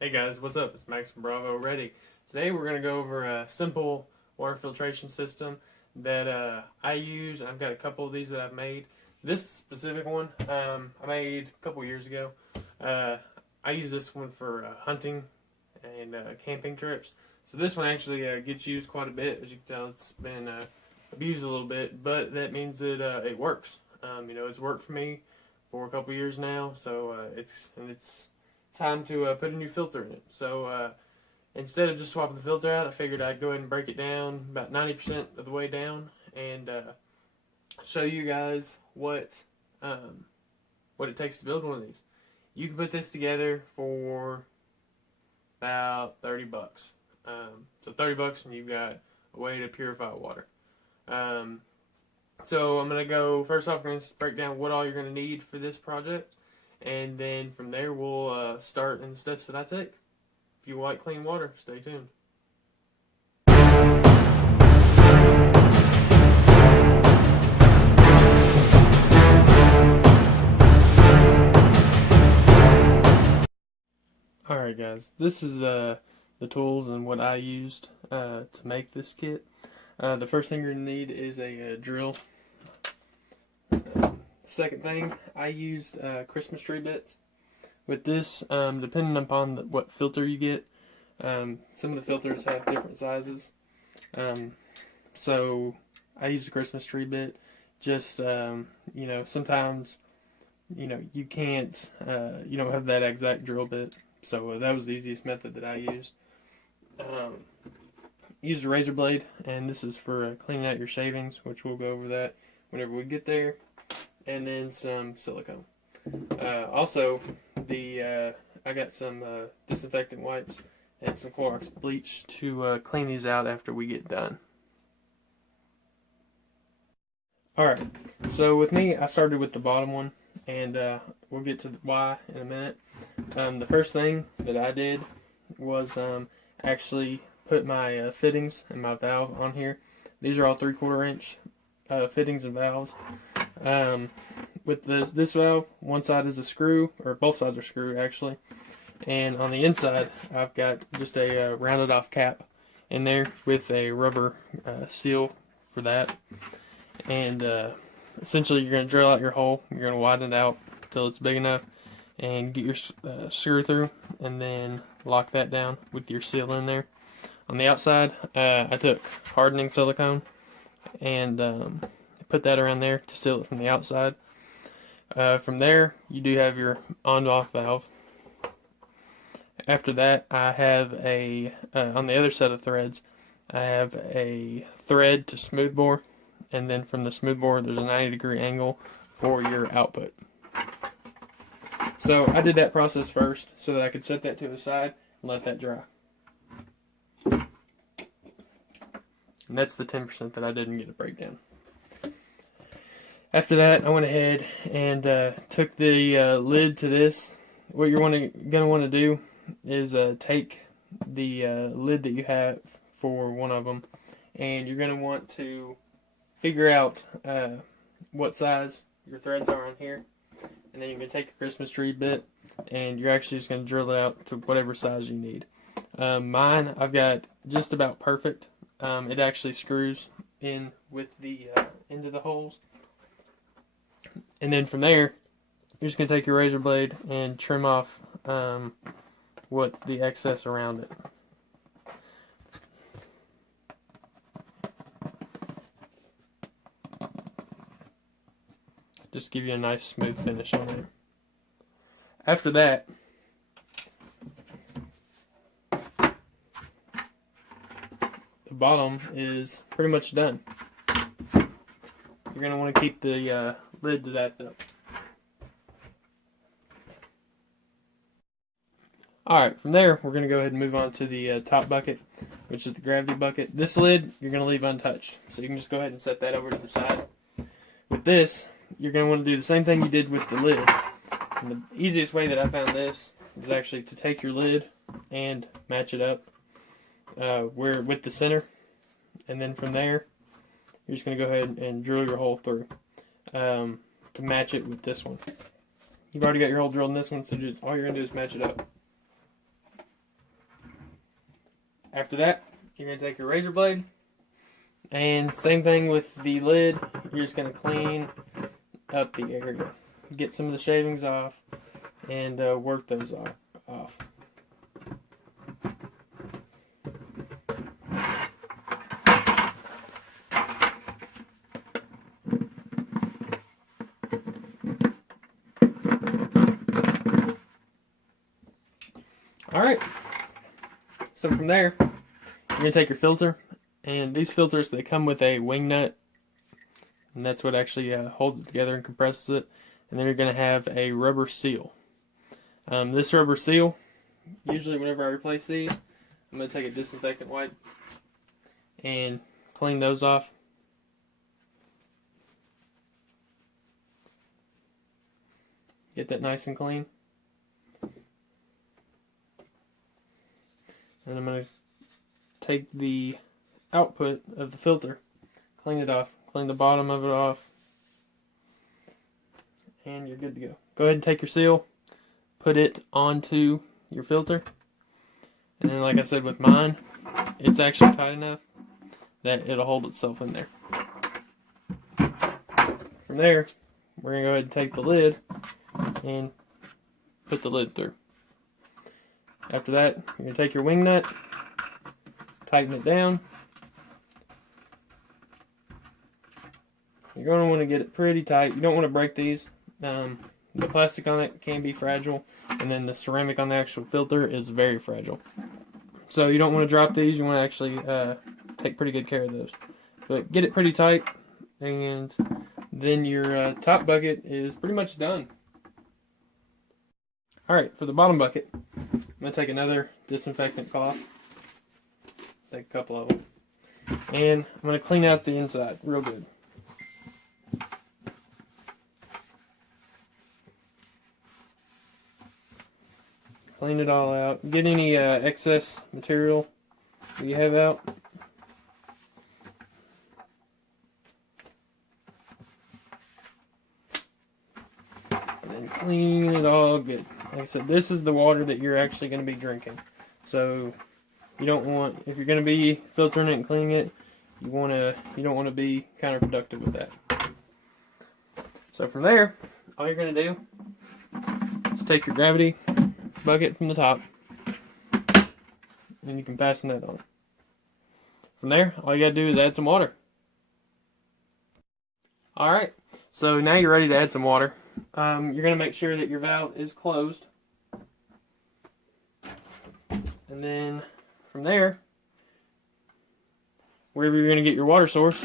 Hey guys, what's up? It's Max from Bravo Ready. Today we're going to go over a simple water filtration system that I use. I've got a couple of these that I've made. This specific one I made a couple years ago. I use this one for hunting and camping trips. So this one actually gets used quite a bit. As you can tell, it's been abused a little bit, but that means that it works. It's worked for me for a couple years now, so it's time to put a new filter in it. So instead of just swapping the filter out, I figured I'd go ahead and break it down about 90% of the way down and show you guys what it takes to build one of these. You can put this together for about 30 bucks. So 30 bucks and you've got a way to purify water. So I'm going to go, first off, we're going to break down what all you're going to need for this project. And then from there, we'll start in the steps that I take. If you like clean water, stay tuned. Alright guys, this is the tools and what I used to make this kit. The first thing you're going to need is a drill. Second thing, I used Christmas tree bits. With this, depending upon what filter you get, some of the filters have different sizes. So I used a Christmas tree bit. Just sometimes you can't you don't have that exact drill bit. So that was the easiest method that I used. Used a razor blade, and this is for cleaning out your shavings, which we'll go over that whenever we get there. And then some silicone. Also, I got some disinfectant wipes and some Clorox bleach to clean these out after we get done. Alright, so with me, I started with the bottom one, and we'll get to why in a minute. The first thing that I did was actually put my fittings and my valve on here. These are all 3/4 inch fittings and valves. With this valve, one side is a screw, or both sides are screw actually, and on the inside I've got just a rounded off cap in there with a rubber seal for that. And essentially you're going to drill out your hole, you're going to widen it out until it's big enough and get your screw through, and then lock that down with your seal in there. On the outside, I took hardening silicone and put that around there to seal it from the outside. From there, you do have your on-off valve. After that, I have on the other set of threads, I have a thread to smooth bore, and then from the smooth bore, there's a 90-degree angle for your output. So I did that process first so that I could set that to the side and let that dry. And that's the 10% that I didn't get a breakdown. After that, I went ahead and took the lid to this. What you're going to want to do is take the lid that you have for one of them, and you're going to want to figure out what size your threads are on here. And then you're going to take your Christmas tree bit, and you're actually just going to drill it out to whatever size you need. Mine, I've got just about perfect. It actually screws in with the into the holes. And then from there, you're just going to take your razor blade and trim off what the excess around it. Just give you a nice smooth finish on there. After that, the bottom is pretty much done. You're going to want to keep the lid to that though. Alright, from there we're going to go ahead and move on to the top bucket, which is the gravity bucket. This lid you're going to leave untouched, so you can just go ahead and set that over to the side. With this, you're going to want to do the same thing you did with the lid. And the easiest way that I found this is actually to take your lid and match it up with the center, and then from there you're just going to go ahead and drill your hole through to match it with this one. You've already got your hole drilled in this one, so just all you're going to do is match it up. After that, you're going to take your razor blade, and same thing with the lid. You're just going to clean up the area. Get some of the shavings off and work those off. Alright, so from there, you're going to take your filter, and these filters, they come with a wing nut, and that's what actually holds it together and compresses it. And then you're going to have a rubber seal. This rubber seal, usually whenever I replace these, I'm going to take a disinfectant wipe and clean those off. Get that nice and clean. And I'm going to take the output of the filter, clean it off, clean the bottom of it off, and you're good to go. Go ahead and take your seal, put it onto your filter, and then like I said with mine, it's actually tight enough that it'll hold itself in there. From there, we're going to go ahead and take the lid and put the lid through. After that, you're going to take your wing nut, tighten it down. You're going to want to get it pretty tight. You don't want to break these. The plastic on it can be fragile, and then the ceramic on the actual filter is very fragile. So you don't want to drop these. You want to actually take pretty good care of those. But get it pretty tight, and then your top bucket is pretty much done. Alright, for the bottom bucket, I'm going to take another disinfectant cloth, take a couple of them, and I'm going to clean out the inside real good. Clean it all out. Get any excess material that you have out. And then clean it all good. Like I said, this is the water that you're actually going to be drinking. So you don't want, if you're going to be filtering it and cleaning it, you don't want to be counterproductive with that. So from there, all you're going to do is take your gravity bucket from the top, and you can fasten that on. From there, all you got to do is add some water. Alright, so now you're ready to add some water. You're going to make sure that your valve is closed. And then from there, wherever you're going to get your water source,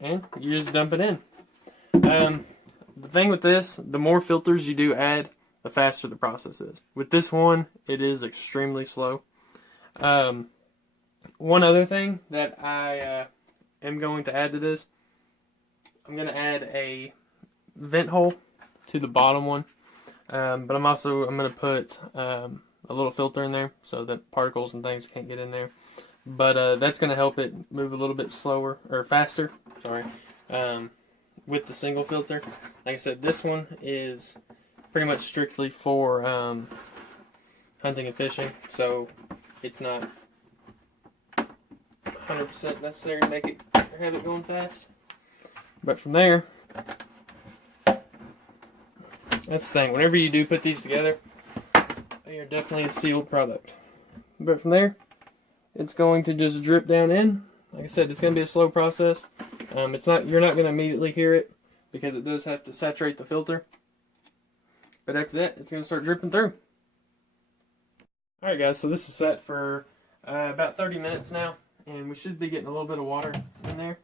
and you just dump it in. The thing with this, the more filters you do add, the faster the process is. With this one, it is extremely slow. One other thing that I am going to add to this, I'm going to add a vent hole to the bottom one, but I'm going to put a little filter in there so that particles and things can't get in there. But that's going to help it move a little bit slower, or faster, sorry, with the single filter. Like I said, this one is pretty much strictly for hunting and fishing, so it's not 100% necessary to make it or have it going fast. But from there, that's the thing. Whenever you do put these together, they are definitely a sealed product. But from there, it's going to just drip down in. Like I said, it's going to be a slow process. You're not going to immediately hear it because it does have to saturate the filter. But after that, it's going to start dripping through. Alright guys, so this is set for about 30 minutes now, and we should be getting a little bit of water in there.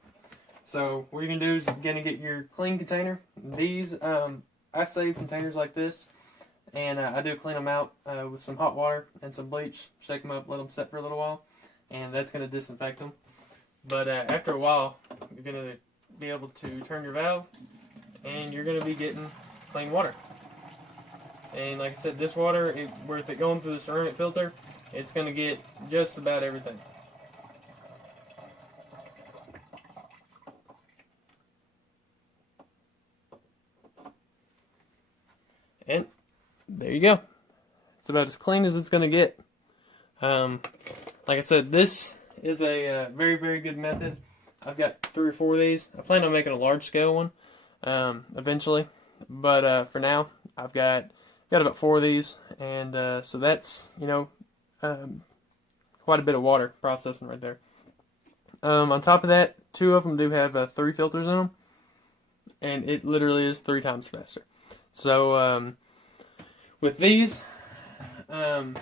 So what you're going to do is you're going to get your clean container. These, I save containers like this, and I do clean them out with some hot water and some bleach, shake them up, let them set for a little while, and that's going to disinfect them. But after a while, you're going to be able to turn your valve, and you're going to be getting clean water. And like I said, this water, with it going through the ceramic filter, it's going to get just about everything. And there you go. It's about as clean as it's going to get. Like I said, this is a very, very good method. I've got 3 or 4 of these. I plan on making a large scale one eventually, but for now I've got about 4 of these, and so that's quite a bit of water processing right there. On top of that, 2 of them do have 3 filters in them, and it literally is 3 times faster. So with these, you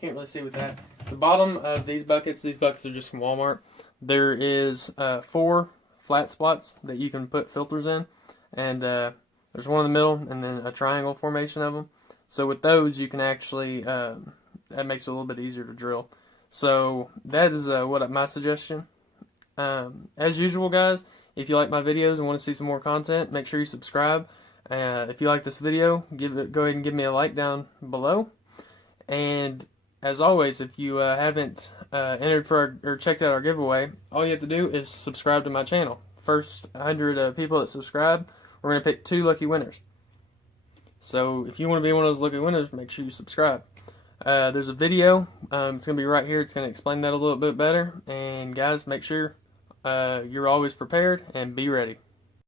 can't really see with that. The bottom of these buckets are just from Walmart. There is 4 flat spots that you can put filters in, and there's one in the middle, and then a triangle formation of them. So with those, you can actually that makes it a little bit easier to drill. So that is my suggestion. As usual, guys, if you like my videos and want to see some more content, make sure you subscribe. If you like this video, go ahead and give me a like down below. And as always, if you haven't entered for or checked out our giveaway, all you have to do is subscribe to my channel. First 100 people that subscribe, we're going to pick 2 lucky winners. So if you want to be one of those lucky winners, make sure you subscribe. There's a video. It's going to be right here. It's going to explain that a little bit better. And guys, make sure you're always prepared and be ready.